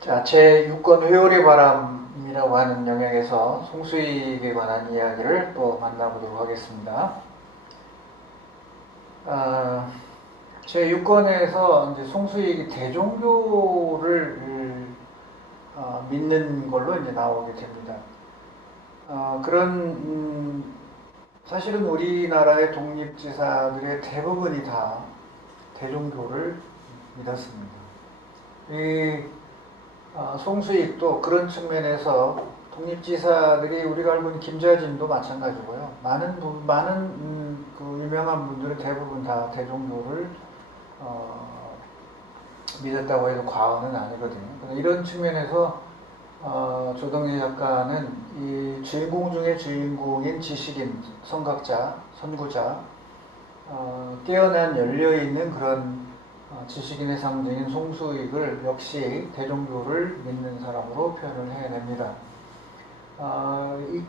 자, 제6권 회오리 바람이라고 하는 영역에서 송수익에 관한 이야기를 또 만나보도록 하겠습니다. 제6권에서 이제 송수익이 대종교를 믿는 걸로 이제 나오게 됩니다. 사실은 우리나라의 독립지사들의 대부분이 다 대종교를 믿었습니다. 송수익도 그런 측면에서 독립지사들이 우리가 알고 있는 김자진도 마찬가지고요. 많은 그 유명한 분들은 대부분 다 대종교를 믿었다고 해도 과언은 아니거든요. 이런 측면에서 조동희 작가는 이 주인공 중에 주인공인 지식인, 선각자, 선구자, 깨어난 열려있는 그런 지식인의 상징인 송수익을 역시 대종교를 믿는 사람으로 표현을 해냅니다.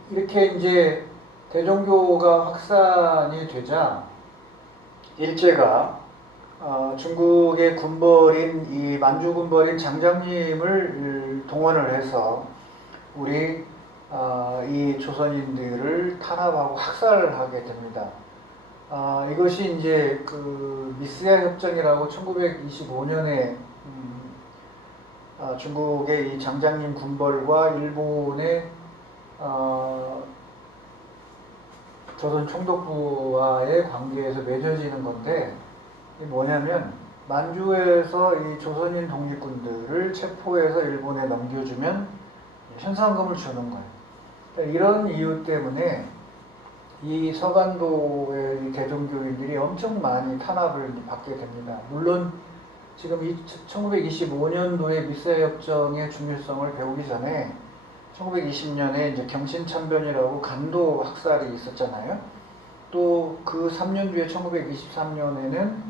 이렇게 이제 대종교가 확산이 되자 일제가 중국의 군벌인 이 만주 군벌인 장장님을 동원을 해서 우리 이 조선인들을 탄압하고 학살하게 됩니다. 이것이 이제 그 미스야 협정이라고 1925년에 중국의 이 장장님 군벌과 일본의 조선 총독부와의 관계에서 맺어지는 건데, 이게 뭐냐면 만주에서 이 조선인 독립군들을 체포해서 일본에 넘겨주면 현상금을 주는 거예요. 그러니까 이런 이유 때문에 이 서간도의 대종교인들이 엄청 많이 탄압을 받게 됩니다. 물론 지금 1925년도에 미스야협정의 중요성을 배우기 전에 1920년에 이제 경신참변이라고 간도 학살이 있었잖아요. 또 그 3년 뒤에 1923년에는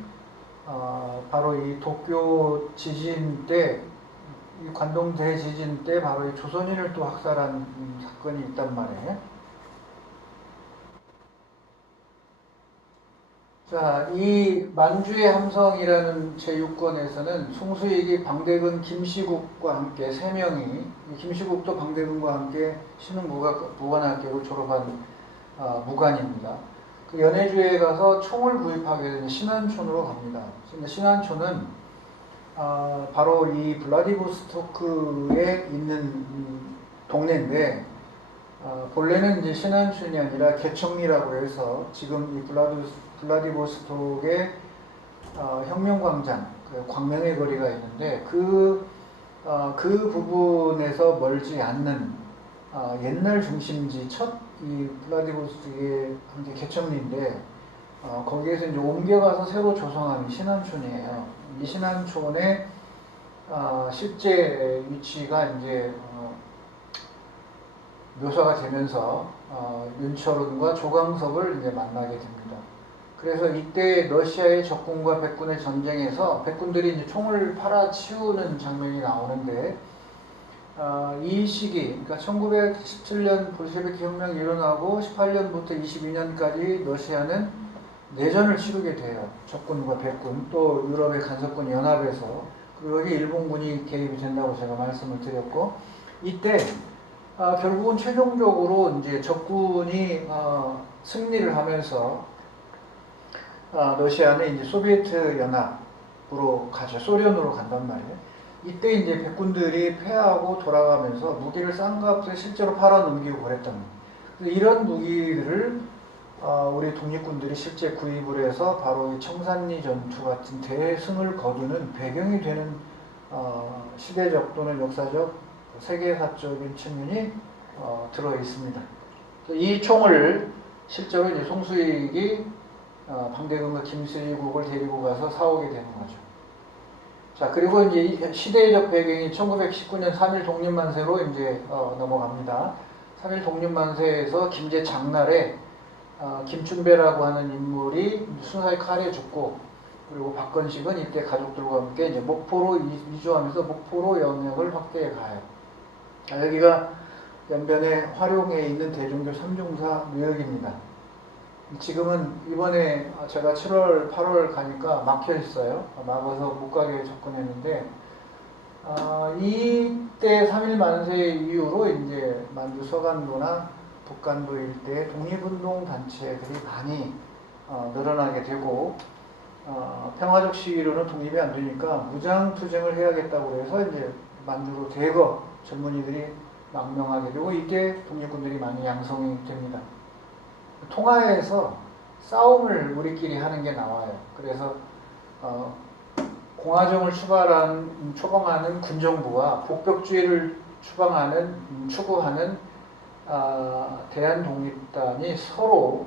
바로 이 도쿄 지진 때, 이 관동 대지진 때 바로 이 조선인을 또 학살한 사건이 있단 말이에요. 자, 이 만주의 함성이라는 제6권에서는 송수익이 방대근 김시국과 함께 3명이, 김시국도 방대근과 함께 신흥무관학교를 졸업한 무관입니다. 그 연해주에 가서 총을 구입하게 되는 신안촌으로 갑니다. 신안촌은 바로 이 블라디보스토크에 있는 동네인데, 본래는 이제 신안촌이 아니라 개청리라고 해서 지금 이 블라디보스톡의 혁명광장, 그 광명의 거리가 있는데 그 부분에서 멀지 않는 옛날 중심지 첫 이 블라디보스톡의 개청리인데 거기에서 이제 옮겨가서 새로 조성한 신안촌이에요. 이 신안촌의 실제 위치가 이제 묘사가 되면서 윤철훈과 조광섭을 이제 만나게 됩니다. 그래서 이때 러시아의 적군과 백군의 전쟁에서 백군들이 이제 총을 팔아치우는 장면이 나오는데 이 시기, 그러니까 1917년 볼셰비키 혁명이 일어나고 18년부터 22년까지 러시아는 내전을 치르게 돼요. 적군과 백군, 또 유럽의 간섭군 연합에서. 그리고 여기 일본군이 개입이 된다고 제가 말씀을 드렸고, 이때 결국은 최종적으로 이제 적군이 승리를 하면서 러시아는 이제 소비에트 연합으로 가죠. 소련으로 간단 말이에요. 이때 이제 백군들이 패하고 돌아가면서 무기를 싼 값에 실제로 팔아넘기고 그랬던 거예요. 그래서 이런 무기들을 우리 독립군들이 실제 구입을 해서 바로 이 청산리 전투 같은 대승을 거두는 배경이 되는 시대적 또는 역사적 세계사적인 측면이 들어 있습니다. 이 총을 실제로 이제 송수익이 방대근과 김시국을 데리고 가서 사오게 되는 거죠. 자, 그리고 이제 시대적 배경이 1919년 3.1 독립만세로 이제 넘어갑니다. 3.1 독립만세에서 김제 장날에 김춘배라고 하는 인물이 순사에 칼에 죽고, 그리고 박건식은 이때 가족들과 함께 이제 목포로 이주하면서 목포로 영역을 확대해 가요. 여기가 연변에 화룡에 있는 대종교 3중사 묘역입니다. 지금은 이번에 제가 7월, 8월 가니까 막혀 있어요. 막아서 못 가게 접근했는데 이때 3.1 만세 이후로 이제 만주 서간도나 북간도 일대에 독립운동 단체들이 많이 늘어나게 되고, 평화적 시위로는 독립이 안 되니까 무장투쟁을 해야겠다고 해서 이제 만주로 대거 젊은이들이 망명하게 되고, 이때 독립군들이 많이 양성이 됩니다. 통화에서 싸움을 우리끼리 하는 게 나와요. 그래서 공화정을 추방하는 군정부와 복벽주의를 추구하는 대한독립단이 서로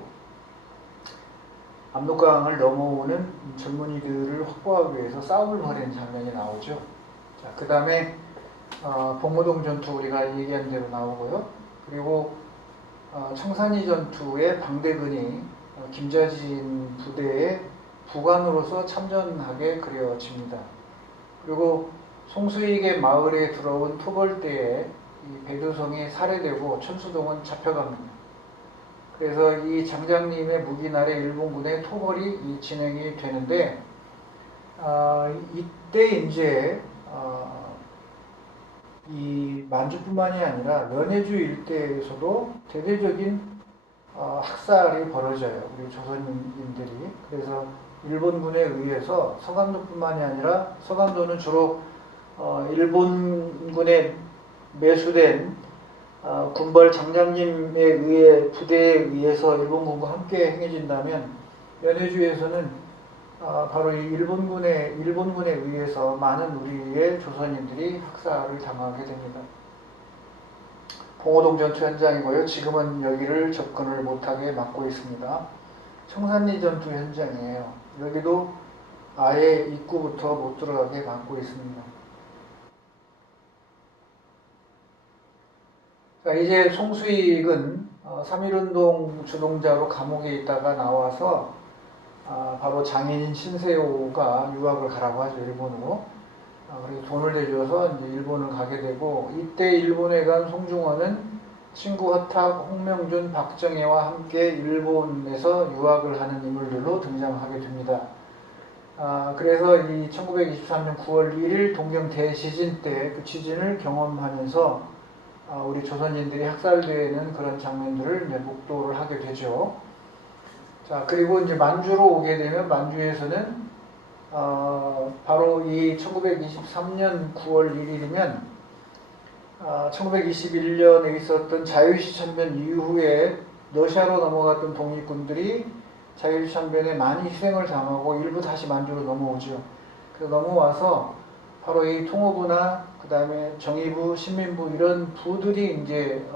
압록강을 넘어오는 젊은이들을 확보하기 위해서 싸움을 벌이는 장면이 나오죠. 자, 그 다음에 봉오동 전투 우리가 얘기한 대로 나오고요. 그리고 청산리 전투의 방대근이 김자진 부대의 부관으로서 참전하게 그려집니다. 그리고 송수익의 마을에 들어온 토벌대에 배두성이 살해되고 천수동은 잡혀갑니다. 그래서 이 장장님의 무기날에 일본군의 토벌이 진행이 되는데, 이때 이제 이 만주뿐만이 아니라 연해주 일대에서도 대대적인 학살이 벌어져요. 우리 조선인들이. 그래서 일본군에 의해서 서강도뿐만이 아니라, 서강도는 주로 일본군에 매수된 군벌 장장님에 의해 부대에 의해서 일본군과 함께 행해진다면, 연해주에서는 바로 이 일본군에 의해서 많은 우리의 조선인들이 학살을 당하게 됩니다. 봉오동 전투 현장이고요. 지금은 여기를 접근을 못하게 막고 있습니다. 청산리 전투 현장이에요. 여기도 아예 입구부터 못 들어가게 막고 있습니다. 자, 이제 송수익은 3.1운동 주동자로 감옥에 있다가 나와서 바로 장인인 신세호가 유학을 가라고 하죠, 일본으로. 그래서 돈을 내줘서 이제 일본을 가게 되고, 이때 일본에 간 송중원은 친구 허탁, 홍명준, 박정혜와 함께 일본에서 유학을 하는 인물들로 등장하게 됩니다. 그래서 이 1923년 9월 1일 동경 대지진 때 그 지진을 경험하면서 우리 조선인들이 학살되는 그런 장면들을 이제 목도를 하게 되죠. 자, 그리고 이제 만주로 오게 되면, 만주에서는 바로 이 1923년 9월 1일이면 1921년에 있었던 자유시 참변 이후에 러시아로 넘어갔던 독립군들이 자유시 참변에 많이 희생을 당하고 일부 다시 만주로 넘어오죠. 그래서 넘어와서 바로 이 통후부나 그 다음에 정의부, 신민부 이런 부들이 이제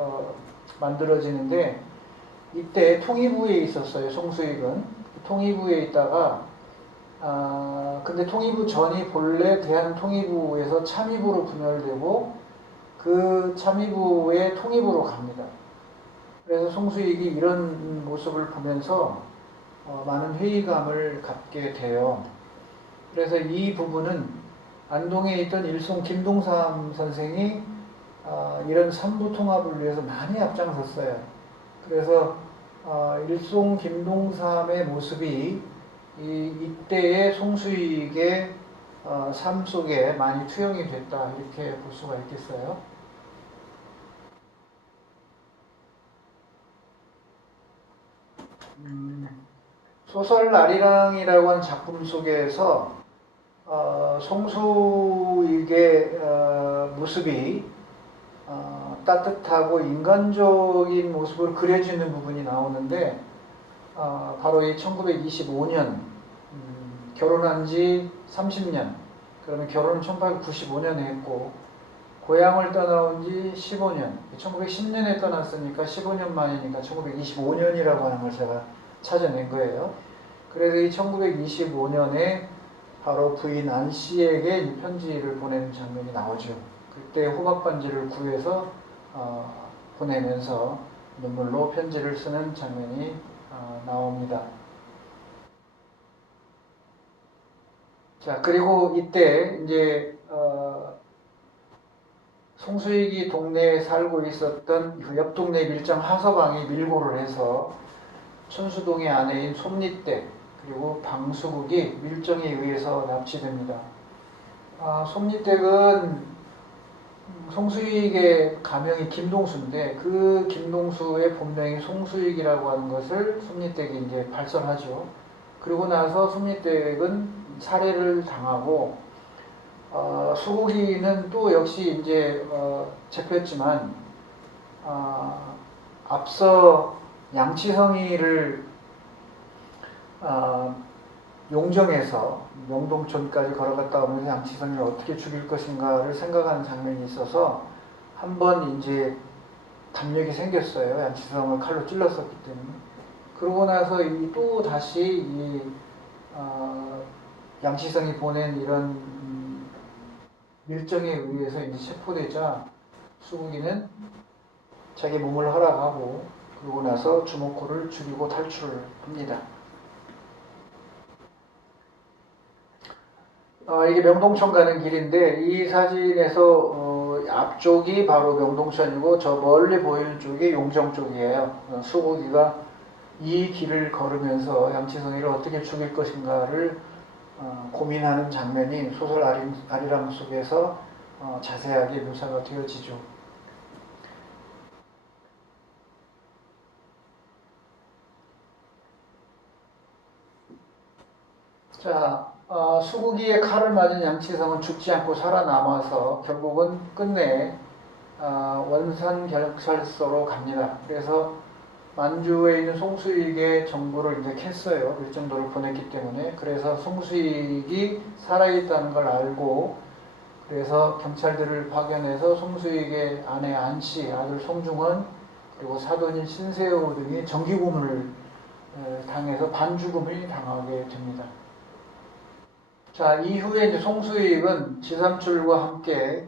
만들어지는데, 이때 통일부에 있었어요. 송수익은 통일부에 있다가 근데 통일부 전이 본래 대한통일부에서 참의부로 분열되고 그 참의부의 통일부로 갑니다. 그래서 송수익이 이런 모습을 보면서 많은 회의감을 갖게 돼요. 그래서 이 부분은 안동에 있던 일송 김동삼 선생이 이런 삼부 통합을 위해서 많이 앞장섰어요. 그래서 일송 김동삼의 모습이 이때의 송수익의 삶 속에 많이 투영이 됐다, 이렇게 볼 수가 있겠어요. 소설 나리랑이라고 하는 작품 속에서 송수익의 모습이 따뜻하고 인간적인 모습으로 그려지는 부분이 나오는데, 바로 이 1925년 결혼한 지 30년, 그러면 결혼은 1895년에 했고 고향을 떠나온 지 15년, 1910년에 떠났으니까 15년 만이니까 1925년이라고 하는 걸 제가 찾아낸 거예요. 그래서 이 1925년에 바로 부인 안 씨에게 편지를 보내는 장면이 나오죠. 그때 호박 반지를 구해서 보내면서 눈물로 편지를 쓰는 장면이 나옵니다. 자, 그리고 이때 이제 송수익이 동네에 살고 있었던 그 옆 동네 밀장 하서방이 밀고를 해서 천수동의 아내인 솜리댁 그리고 방수국이 밀정에 의해서 납치됩니다. 솜리댁은 송수익의 가명이 김동수인데 그 김동수의 본명이 송수익이라고 하는 것을 솜리댁이 이제 발설하죠. 그리고 나서 솜리댁은 살해를 당하고 수국이는 또 역시 이제 잡혔지만 앞서 양치성이를 용정에서 명동촌까지 걸어갔다 오면서 양치성이를 어떻게 죽일 것인가를 생각하는 장면이 있어서 한번 이제 담력이 생겼어요. 양치성을 칼로 찔렀었기 때문에. 그러고 나서 또 다시 양치성이 보낸 이런 밀정에 의해서 이제 체포되자 수국이는 자기 몸을 허락하고 그러고 나서 주목호를 죽이고 탈출을 합니다. 이게 명동천 가는 길인데 이 사진에서 앞쪽이 바로 명동천이고 저 멀리 보이는 쪽이 용정 쪽이에요. 수국이가 이 길을 걸으면서 양치성이를 어떻게 죽일 것인가를 고민하는 장면이 소설 아리랑 속에서 자세하게 묘사가 되어지죠. 자, 수국이의 칼을 맞은 양치성은 죽지 않고 살아남아서 결국은 끝내 원산경찰서로 갑니다. 그래서 만주에 있는 송수익의 정보를 이제 캤어요. 일정도를 보냈기 때문에. 그래서 송수익이 살아있다는 걸 알고 그래서 경찰들을 파견해서 송수익의 아내 안씨, 아들 송중원, 그리고 사돈인 신세호 등이 정기고문을 당해서 반죽음을 당하게 됩니다. 자, 이후에 이제 송수익은 지삼출과 함께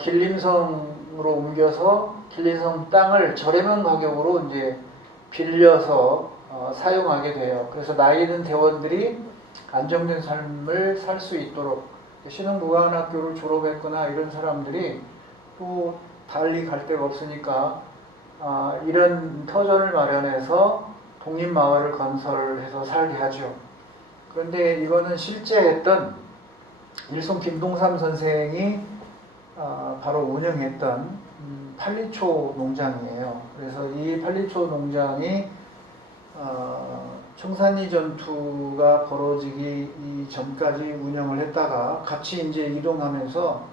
길림성으로 옮겨서 길림성 땅을 저렴한 가격으로 이제 빌려서 사용하게 돼요. 그래서 나이 든 대원들이 안정된 삶을 살 수 있도록 신흥무관학교를 졸업했거나 이런 사람들이 또 달리 갈 데가 없으니까 이런 터전을 마련해서 독립마을을 건설해서 살게 하죠. 그런데 이거는 실제 했던 일송 김동삼 선생이 바로 운영했던 팔리초 농장이에요. 그래서 이 팔리초 농장이 청산리 전투가 벌어지기 전까지 운영을 했다가 같이 이제 이동하면서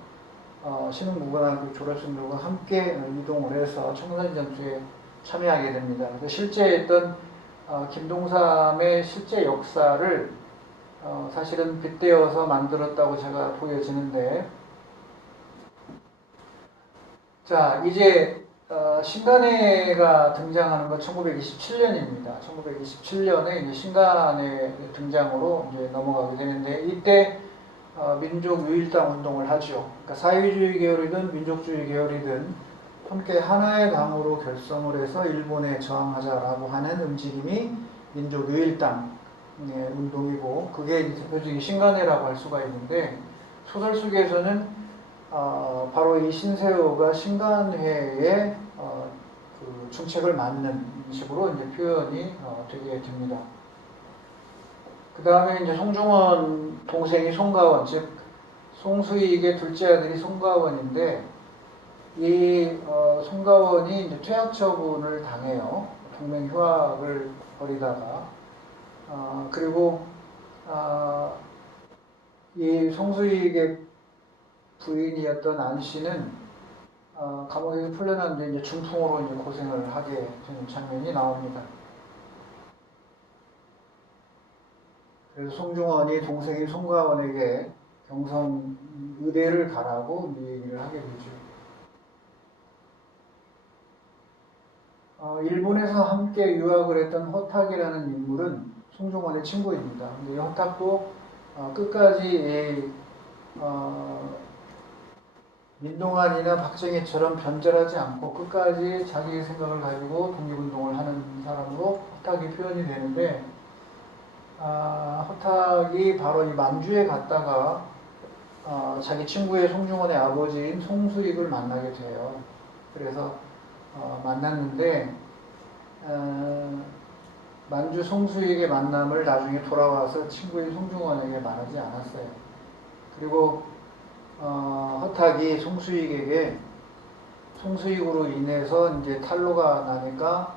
신흥무관학교 졸업생들과 함께 이동을 해서 청산리 전투에 참여하게 됩니다. 그래서 실제 했던 김동삼의 실제 역사를 사실은 빗대어서 만들었다고 제가 보여지는데, 자, 이제 신간회가 등장하는 건 1927년입니다. 1927년에 이제 신간회 등장으로 이제 넘어가게 되는데 이때 민족 유일당 운동을 하죠. 그러니까 사회주의 계열이든 민족주의 계열이든 함께 하나의 당으로 결성을 해서 일본에 저항하자라고 하는 움직임이 민족 유일당 운동이고 그게 대표적인 신간회라고 할 수가 있는데 소설 속에서는 바로 이 신세호가 신간회의 그 중책을 맡는 식으로 이제 표현이 되게 됩니다. 그 다음에 이제 송중원 동생이 송가원, 즉 송수익의 둘째 아들이 송가원인데 이 송가원이 이제 퇴학 처분을 당해요. 동맹휴학을 벌이다가 그리고 이 송수익의 부인이었던 안 씨는 감옥에서 풀려난 뒤에 이제 중풍으로 이제 고생을 하게 되는 장면이 나옵니다. 그래서 송중원이 동생인 송가원에게 경성 의대를 가라고 이 얘기를 하게 되죠. 일본에서 함께 유학을 했던 허탁이라는 인물은 송중원의 친구입니다. 근데 이 허탁도 끝까지 민동환이나 박정희처럼 변절하지 않고 끝까지 자기 생각을 가지고 독립운동을 하는 사람으로 허탁이 표현이 되는데 허탁이 바로 이 만주에 갔다가 자기 친구의 송중원의 아버지인 송수익을 만나게 돼요. 그래서 만났는데 만주 송수익의 만남을 나중에 돌아와서 친구인 송중원에게 말하지 않았어요. 그리고 허탁이 송수익에게 송수익으로 인해서 이제 탄로가 나니까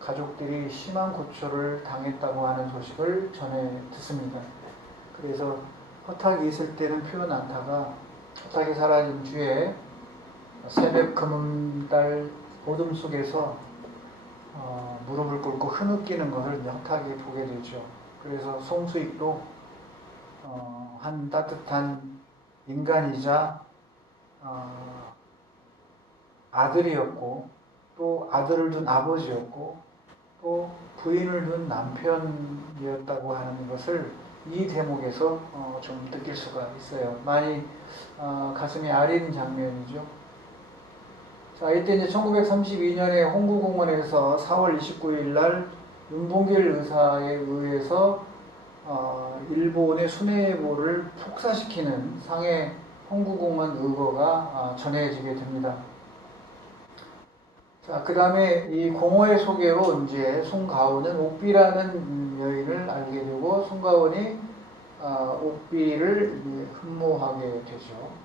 가족들이 심한 고초를 당했다고 하는 소식을 전해 듣습니다. 그래서 허탁이 있을 때는 표현 않다가 허탁이 사라진 뒤에 새벽 금음달 어둠 속에서 무릎을 꿇고 흐느끼는 것을 허탁이 보게 되죠. 그래서 송수익도 한 따뜻한 인간이자 아들이었고, 또 아들을 둔 아버지였고, 또 부인을 둔 남편이었다고 하는 것을 이 대목에서 좀 느낄 수가 있어요. 많이 가슴이 아린 장면이죠. 자, 이때 이제 1932년에 홍구공원에서 4월 29일 날 윤봉길 의사에 의해서 일본의 순회보를 폭사시키는 상해 홍구공원 의거가 전해지게 됩니다. 자, 그 다음에 이 공허의 소개로 이제 송가온은 옥비라는 여인을 알게 되고, 송가온이 옥비를 흠모하게 되죠.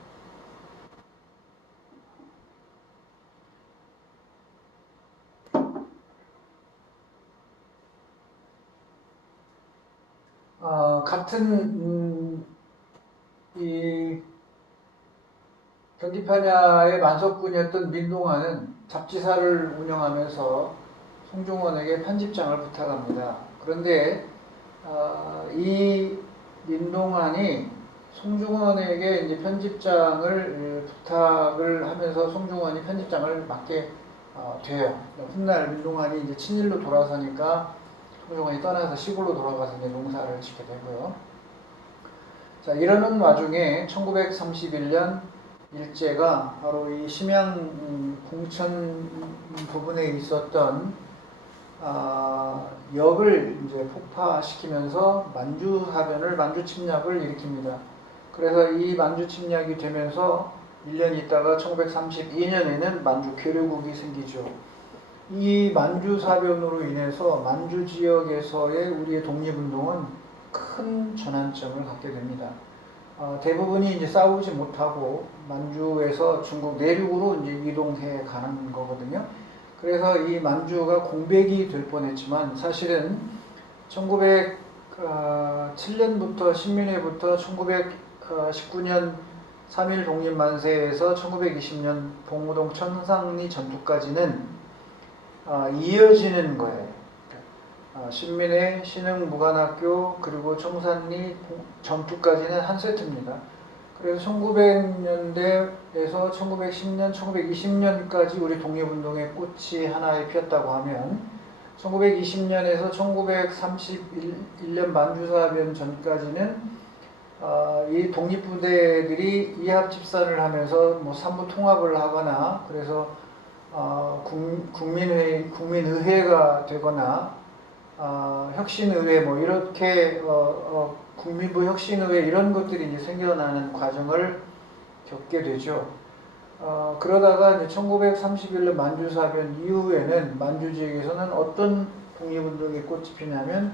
같은 이 경기편야의 만석군이었던 민동환은 잡지사를 운영하면서 송중원에게 편집장을 부탁합니다. 그런데 이 민동환이 송중원에게 이제 편집장을 부탁을 하면서 송중원이 편집장을 맡게 돼요. 훗날 민동환이 이제 친일로 돌아서니까 송중원이 떠나서 시골로 돌아가서 이제 농사를 짓게 되고요. 자, 이러는 와중에 1931년 일제가 바로 이 심양 봉천 부분에 있었던 역을 이제 폭파시키면서 만주 침략을 일으킵니다. 그래서 이 만주 침략이 되면서 1년 있다가 1932년에는 만주 괴뢰국이 생기죠. 이 만주 사변으로 인해서 만주 지역에서의 우리의 독립운동은 큰 전환점을 갖게 됩니다. 대부분이 이제 싸우지 못하고 만주에서 중국 내륙으로 이제 이동해 가는 거거든요. 그래서 이 만주가 공백이 될 뻔했지만 사실은 1907년부터 신민회부터 1919년 3.1 독립만세에서 1920년 봉오동 천상리 전투까지는 이어지는 거예요. 신민회, 신흥무관학교, 그리고 청산리 전투까지는 한 세트입니다. 그래서 1900년대에서 1910년, 1920년까지 우리 독립운동의 꽃이 하나에 피었다고 하면 1920년에서 1931년 만주사변 전까지는 이 독립부대들이 이합집산을 하면서 뭐 삼부 통합을 하거나 그래서 국민의회가 되거나 혁신의회 뭐 이렇게 국민부 혁신의회 이런 것들이 이제 생겨나는 과정을 겪게 되죠. 그러다가 이제 1931년 만주사변 이후에는 만주 지역에서는 어떤 독립운동의 꽃이 피냐면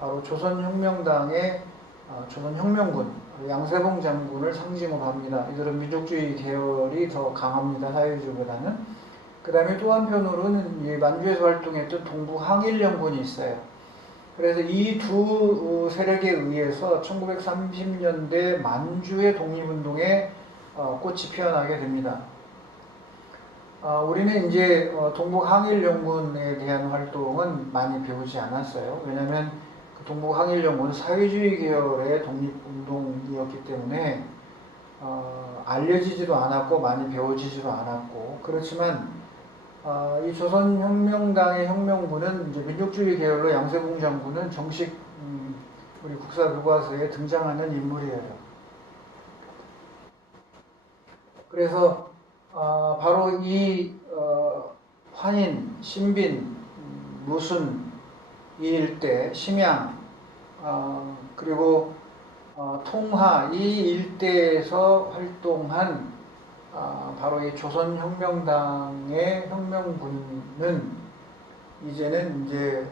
바로 조선혁명당의 조선혁명군 양세봉 장군을 상징으로 합니다. 이들은 민족주의 계열이 더 강합니다. 사회주의보다는. 그 다음에 또 한편으로는 만주에서 활동했던 동북항일연군이 있어요. 그래서 이 두 세력에 의해서 1930년대 만주의 독립운동에 꽃이 피어나게 됩니다. 우리는 이제 동북항일연군에 대한 활동은 많이 배우지 않았어요. 왜냐하면 그 동북항일연군은 사회주의 계열의 독립운동이었기 때문에 알려지지도 않았고 많이 배워지지도 않았고, 그렇지만 이 조선혁명당의 혁명군은 이제 민족주의 계열로 양세봉 장군은 정식 우리 국사교과서에 등장하는 인물이에요. 그래서 바로 이 환인, 신빈, 무순 이 일대, 심양 그리고 통하 이 일대에서 활동한 바로 이 조선혁명당의 혁명군은 이제는 이제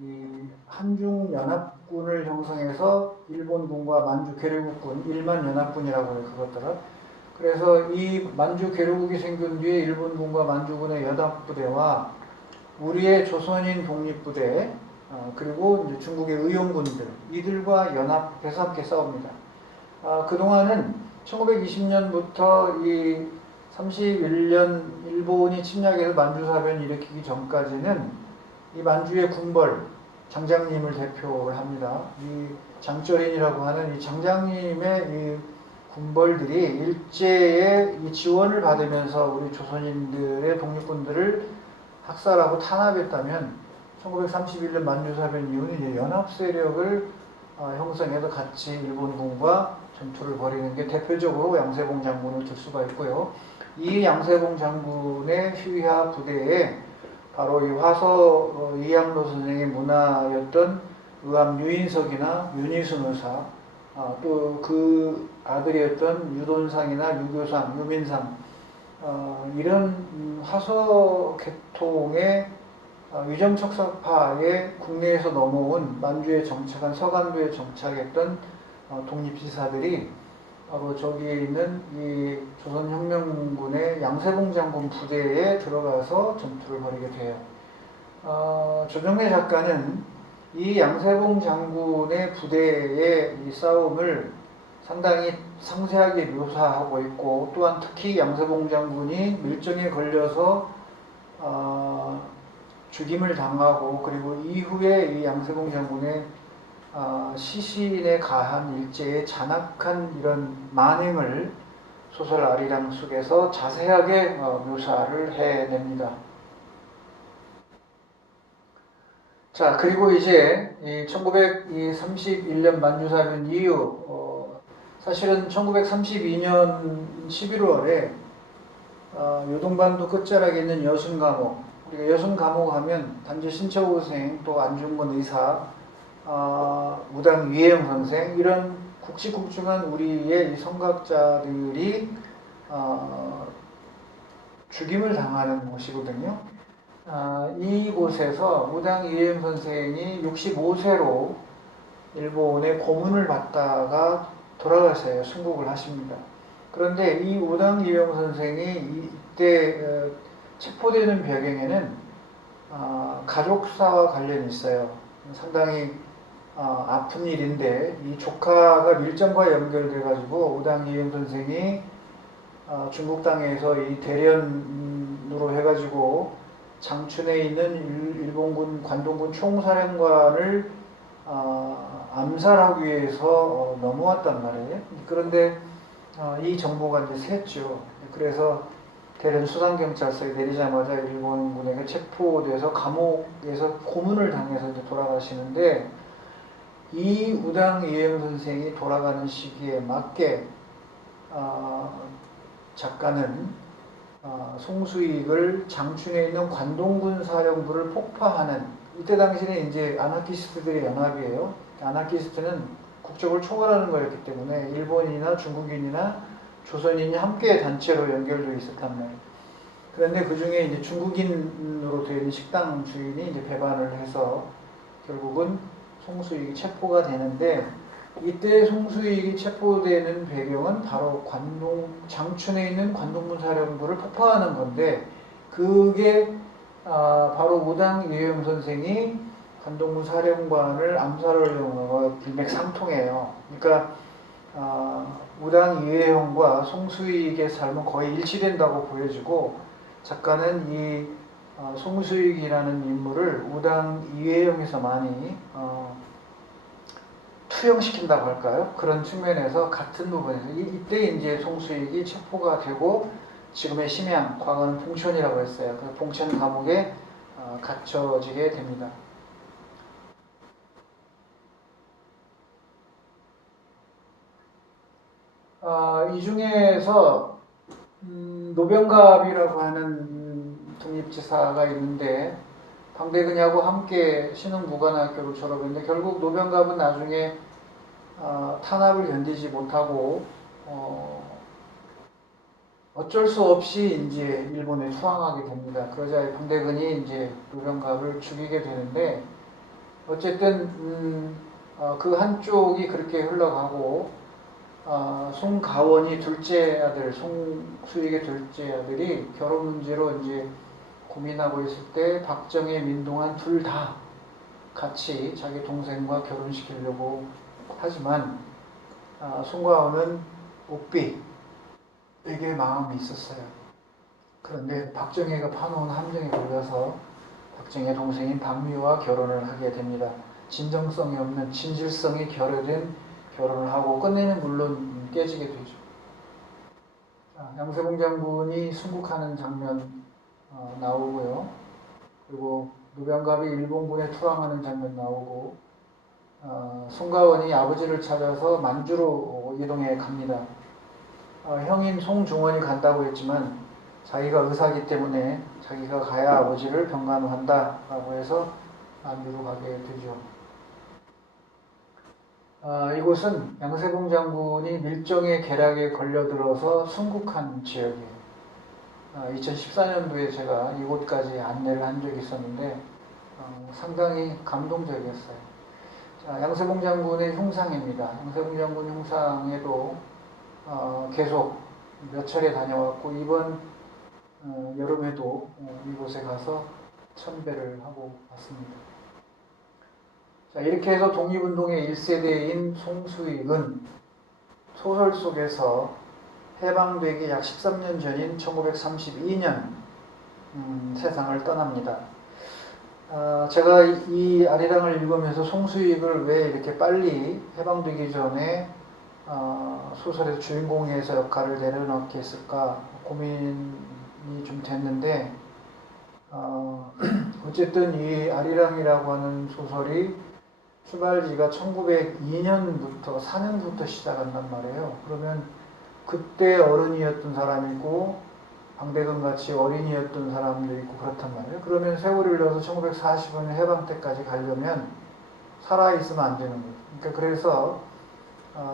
이 한중연합 독립군을 형성해서 일본군과 만주 괴뢰국군, 일만 연합군이라고 해요, 그것들을. 그래서 이 만주 괴뢰국이 생긴 뒤에 일본군과 만주군의 연합부대와 우리의 조선인 독립부대, 그리고 이제 중국의 의용군들, 이들과 연합해서 함께 싸웁니다. 그동안은 1920년부터 이 31년 일본이 침략해서 만주사변을 일으키기 전까지는 이 만주의 군벌, 장장님을 대표를 합니다. 이 장쩌린이라고 하는 이 장장님의 이 군벌들이 일제의 이 지원을 받으면서 우리 조선인들의 독립군들을 학살하고 탄압했다면 1931년 만주사변 이후는 이제 연합세력을 형성해서 같이 일본군과 전투를 벌이는 게 대표적으로 양세봉 장군을 들 수가 있고요. 이 양세봉 장군의 휘하 부대에 바로 이 화서 이양로 선생의 문화였던 의암 유인석이나 윤희순 의사, 또 그 아들이었던 유돈상이나 유교상, 유민상, 이런 화서 계통의 위정척사파의 국내에서 넘어온 만주에 정착한 서간도에 정착했던 독립지사들이 바로 저기에 있는 이 조선혁명군의 양세봉 장군 부대에 들어가서 전투를 벌이게 돼요. 조정래 작가는 이 양세봉 장군의 부대의 이 싸움을 상당히 상세하게 묘사하고 있고, 또한 특히 양세봉 장군이 밀정에 걸려서 죽임을 당하고, 그리고 이후에 이 양세봉 장군의 시신에 가한 일제의 잔악한 이런 만행을 소설 아리랑 속에서 자세하게 묘사를 해냅니다. 자, 그리고 이제 1931년 만주사변 이후 사실은 1932년 11월에 요동반도 끝자락에 있는 여순감옥, 우리가 여순감옥 하면 단지 신철호 선생, 또 안중근 의사, 우당 위혜영 선생, 이런 굵직굵직한 우리의 이 선각자들이 죽임을 당하는 곳이거든요. 이곳에서 우당 위혜영 선생이 65세로 일본의 고문을 받다가 돌아가셔요. 순국을 하십니다. 그런데 이 우당 위혜영 선생이 이때 체포되는 배경에는 가족사와 관련이 있어요. 상당히 아픈 일인데, 이 조카가 밀정과 연결돼 가지고 우당 이영 선생이 중국 땅에서 이 대련으로 해가지고 장춘에 있는 일본군 관동군 총사령관을 암살하기 위해서 넘어왔단 말이에요. 그런데 이 정보가 이제 샜죠. 그래서 대련 수상경찰서에 내리자마자 일본군에게 체포돼서 감옥에서 고문을 당해서 이제 돌아가시는데, 이 우당 이혜영 선생이 돌아가는 시기에 맞게 작가는 송수익을 장춘에 있는 관동군 사령부를 폭파하는, 이때 당시는 이제 아나키스트들의 연합이에요. 아나키스트는 국적을 초월하는 거였기 때문에 일본인이나 중국인이나 조선인이 함께 단체로 연결되어 있었단 말이에요. 그런데 그 중에 이제 중국인으로 되어 있는 식당 주인이 이제 배반을 해서 결국은 송수익이 체포가 되는데, 이때 송수익이 체포되는 배경은 바로 장춘에 있는 관동군 사령부를 폭파하는 건데, 그게 바로 우당 이혜영 선생이 관동군 사령관을 암살하려고 일맥상통해요. 그러니까 우당 이혜영과 송수익의 삶은 거의 일치된다고 보여지고, 작가는 이 송수익이라는 인물을 우당 이혜영에서 많이 투영시킨다고 할까요? 그런 측면에서 같은 부분에서 이때 이제 송수익이 체포가 되고 지금의 심양, 과거는 봉천이라고 했어요. 그 봉천 감옥에 갇혀지게 됩니다. 이 중에서 노병갑이라고 하는 독립지사가 있는데, 방대근하고 함께 신흥무관학교를 졸업했는데, 결국 노병갑은 나중에 탄압을 견디지 못하고 어쩔 수 없이 이제 일본에 투항하게 됩니다. 그러자 방대근이 이제 노병갑을 죽이게 되는데, 어쨌든 그 한쪽이 그렇게 흘러가고 송가원이 둘째 아들, 송수익의 둘째 아들이 결혼 문제로 이제 고민하고 있을 때 박정희, 민동환 둘 다 같이 자기 동생과 결혼시키려고 하지만 송가원은 옥비에게 마음이 있었어요. 그런데 박정희가 파놓은 함정에 걸려서 박정희의 동생인 박미와 결혼을 하게 됩니다. 진정성이 없는 진실성이 결여된 결혼을 하고 끝내는 물론 깨지게 되죠. 양세봉 장군이 순국하는 장면 나오고요. 그리고 노병갑이 일본군에 투항하는 장면 나오고 송가원이 아버지를 찾아서 만주로 이동해 갑니다. 형인 송중원이 간다고 했지만 자기가 의사이기 때문에 자기가 가야 아버지를 병간호한다라고 해서 만주로 가게 되죠. 이곳은 양세봉 장군이 밀정의 계략에 걸려들어서 순국한 지역이에요. 2014년도에 제가 이곳까지 안내를 한 적이 있었는데 상당히 감동적이었어요. 양세봉 장군의 흉상입니다. 양세봉 장군 흉상에도 계속 몇 차례 다녀왔고 이번 여름에도 이곳에 가서 참배를 하고 왔습니다. 이렇게 해서 독립운동의 1세대인 송수익은 소설 속에서 해방되기 약 13년 전인 1932년 세상을 떠납니다. 제가 이 아리랑을 읽으면서 송수익을 왜 이렇게 빨리 해방되기 전에 소설에서 주인공에서 역할을 내려놓게 했을까 고민이 좀 됐는데 어쨌든 이 아리랑이라고 하는 소설이 출발지가 1902년부터 4년부터 시작한단 말이에요. 그러면 그때 어른이었던 사람이고 방대근 같이 어린이였던 사람도 있고 그렇단 말이에요. 그러면 세월을 흘러서 1945년 해방 때까지 가려면 살아있으면 안 되는 거예요. 그러니까 그래서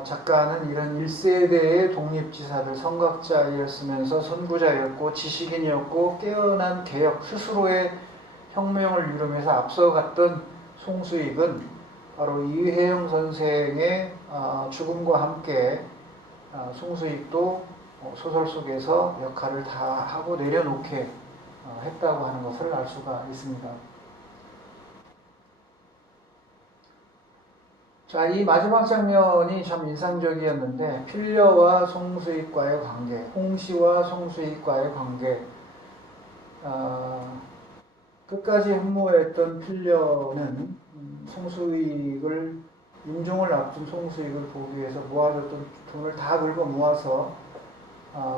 작가는 이런 1세대의 독립지사들 선각자였으면서 선구자였고 지식인이었고 깨어난 개혁 스스로의 혁명을 이루면서 앞서갔던 송수익은 바로 이회영 선생의 죽음과 함께 송수익도 소설 속에서 역할을 다 하고 내려놓게 했다고 하는 것을 알 수가 있습니다. 자, 이 마지막 장면이 참 인상적이었는데 필려와 송수익과의 관계, 홍씨와 송수익과의 관계. 끝까지 흠모했던 필려는 송수익을 임종을 앞둔 송수익을 보기 위해서 모아뒀던 돈을 다 긁어 모아서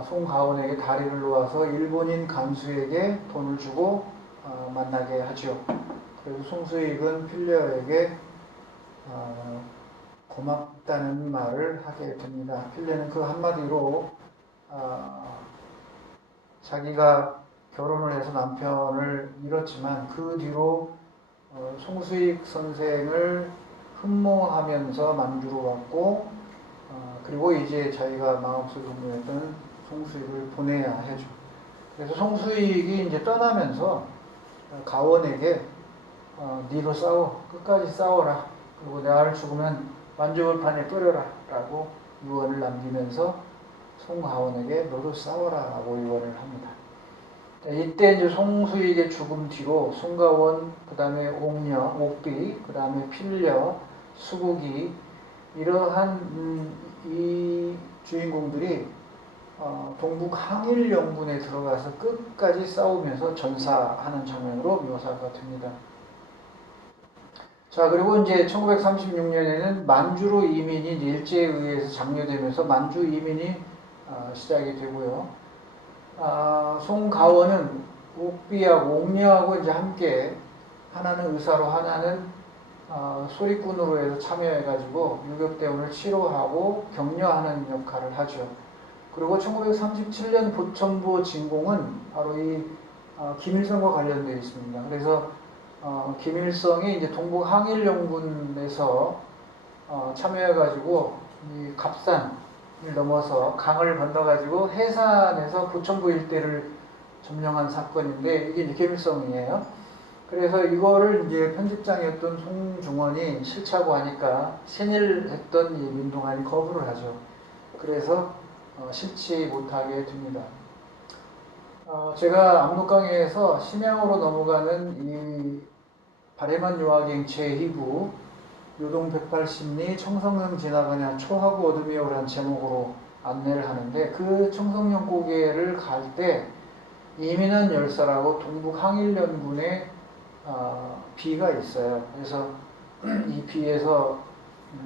송가원에게 다리를 놓아서 일본인 간수에게 돈을 주고 만나게 하죠. 그래서 송수익은 필려에게 고맙다는 말을 하게 됩니다. 필려는 그 한마디로 자기가 결혼을 해서 남편을 잃었지만 그 뒤로 송수익 선생을 흠모하면서 만주로 왔고 그리고 이제 자기가 마음속에 흠모했던 송수익을 보내야 해죠. 그래서 송수익이 이제 떠나면서 가원에게 니로 싸워 끝까지 싸워라. 그리고 나를 죽으면 만주벌판에 뿌려라 라고 유언을 남기면서 송가원에게 너도 싸워라 라고 유언을 합니다. 이때 이제 송수익의 죽음 뒤로 송가원, 그 다음에 옥녀, 옥비, 그 다음에 필려, 수국이 이러한 이 주인공들이 동북 항일연군에 들어가서 끝까지 싸우면서 전사하는 장면으로 묘사가 됩니다. 자, 그리고 이제 1936년에는 만주로 이민이 일제에 의해서 장려되면서 만주 이민이 시작이 되고요. 송가원은 옥비하고 옥녀하고 이제 함께 하나는 의사로 하나는 소리꾼으로 해서 참여해가지고 유격대원을 치료하고 격려하는 역할을 하죠. 그리고 1937년 보천보 진공은 바로 이 김일성과 관련되어 있습니다. 그래서 김일성이 이제 동북 항일연군에서 참여해가지고 이 갑산을 넘어서 강을 건너가지고 해산에서 보천보 일대를 점령한 사건인데 이게 이제 김일성이에요. 그래서 이거를 이제 편집장이었던 송중원이 싫다고 하니까 친일했던 이 민동환이 거부를 하죠. 그래서 싫지 못하게 됩니다. 제가 압록강에서 심양으로 넘어가는 이 바레만 요하경 제2부 요동 180리 청성령 지나가냐 초하고 어둠이 오란 제목으로 안내를 하는데, 그 청성령 고개를 갈 때 이민한 열사라고 동북 항일연군의 비가 있어요. 그래서 이 비에서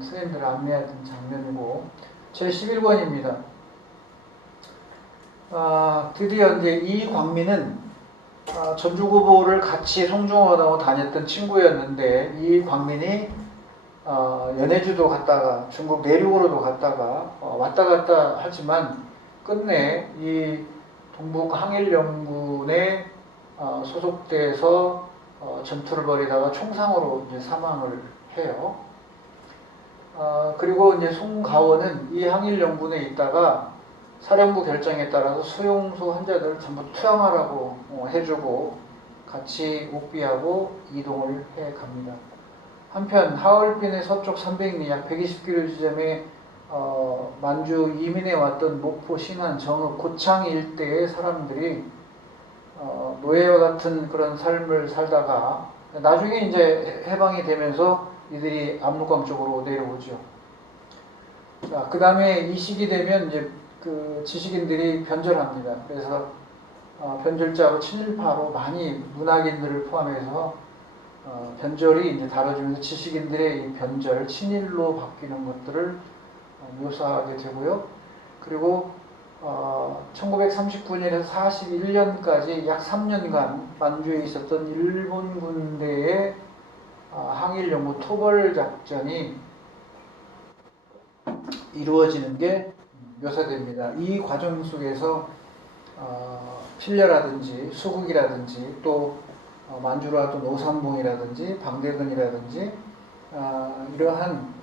스님들을 안내하던 장면이고, 제 11번입니다. 드디어 이제 이 광민은 전주고보를 같이 송중원하고 다녔던 친구였는데, 이 광민이 연해주도 갔다가 중국 내륙으로도 갔다가 왔다 갔다 하지만 끝내 이 동북 항일연군에 소속돼서 전투를 벌이다가 총상으로 이제 사망을 해요. 그리고 이제 송가원은 이 항일연군에 있다가 사령부 결정에 따라서 수용소 환자들을 전부 투항하라고 해주고 같이 옥비하고 이동을 해 갑니다. 한편 하얼빈의 서쪽 300리 약 120km 지점에 만주 이민해 왔던 목포, 신안, 정읍, 고창 일대의 사람들이 노예와 같은 그런 삶을 살다가 나중에 이제 해방이 되면서 이들이 압록강 쪽으로 내려오죠. 자, 그 다음에 이 시기 되면 이제 그 지식인들이 변절합니다. 그래서 변절자로 친일파로 많이 문학인들을 포함해서 변절이 이제 다뤄지면서 지식인들의 이 변절, 친일로 바뀌는 것들을 묘사하게 되고요. 그리고 1939년에서 41년까지 약 3년간 만주에 있었던 일본 군대의 항일연구 토벌 작전이 이루어지는 게 묘사됩니다. 이 과정 속에서 필려라든지 수국이라든지 또 만주로 왔던 오삼봉이라든지 방대근이라든지 이러한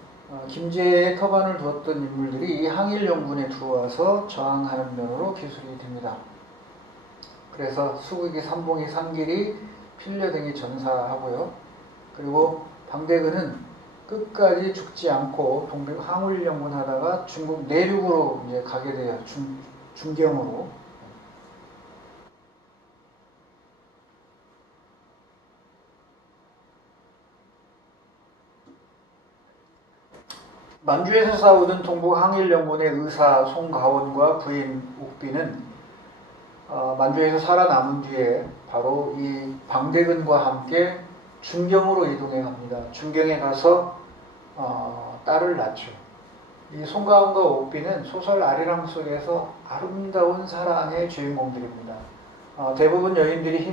김제에 터반을 두었던 인물들이 이 항일연군에 들어와서 저항하는 면으로 기술이 됩니다. 그래서 수국이, 삼봉이, 삼길이, 필려 등이 전사하고요. 그리고 방대근은 끝까지 죽지 않고 동백 항일연군 하다가 중국 내륙으로 이제 가게 돼요. 중경으로. 만주에서 싸우던 동북 항일연군의 의사 송가원과 부인 옥비는 만주에서 살아남은 뒤에 바로 이 방대근과 함께 중경으로 이동해 갑니다. 중경에 가서 딸을 낳죠. 이 송가원과 옥비는 소설 아리랑 속에서 아름다운 사랑의 주인공들입니다. 대부분 여인들이 힘이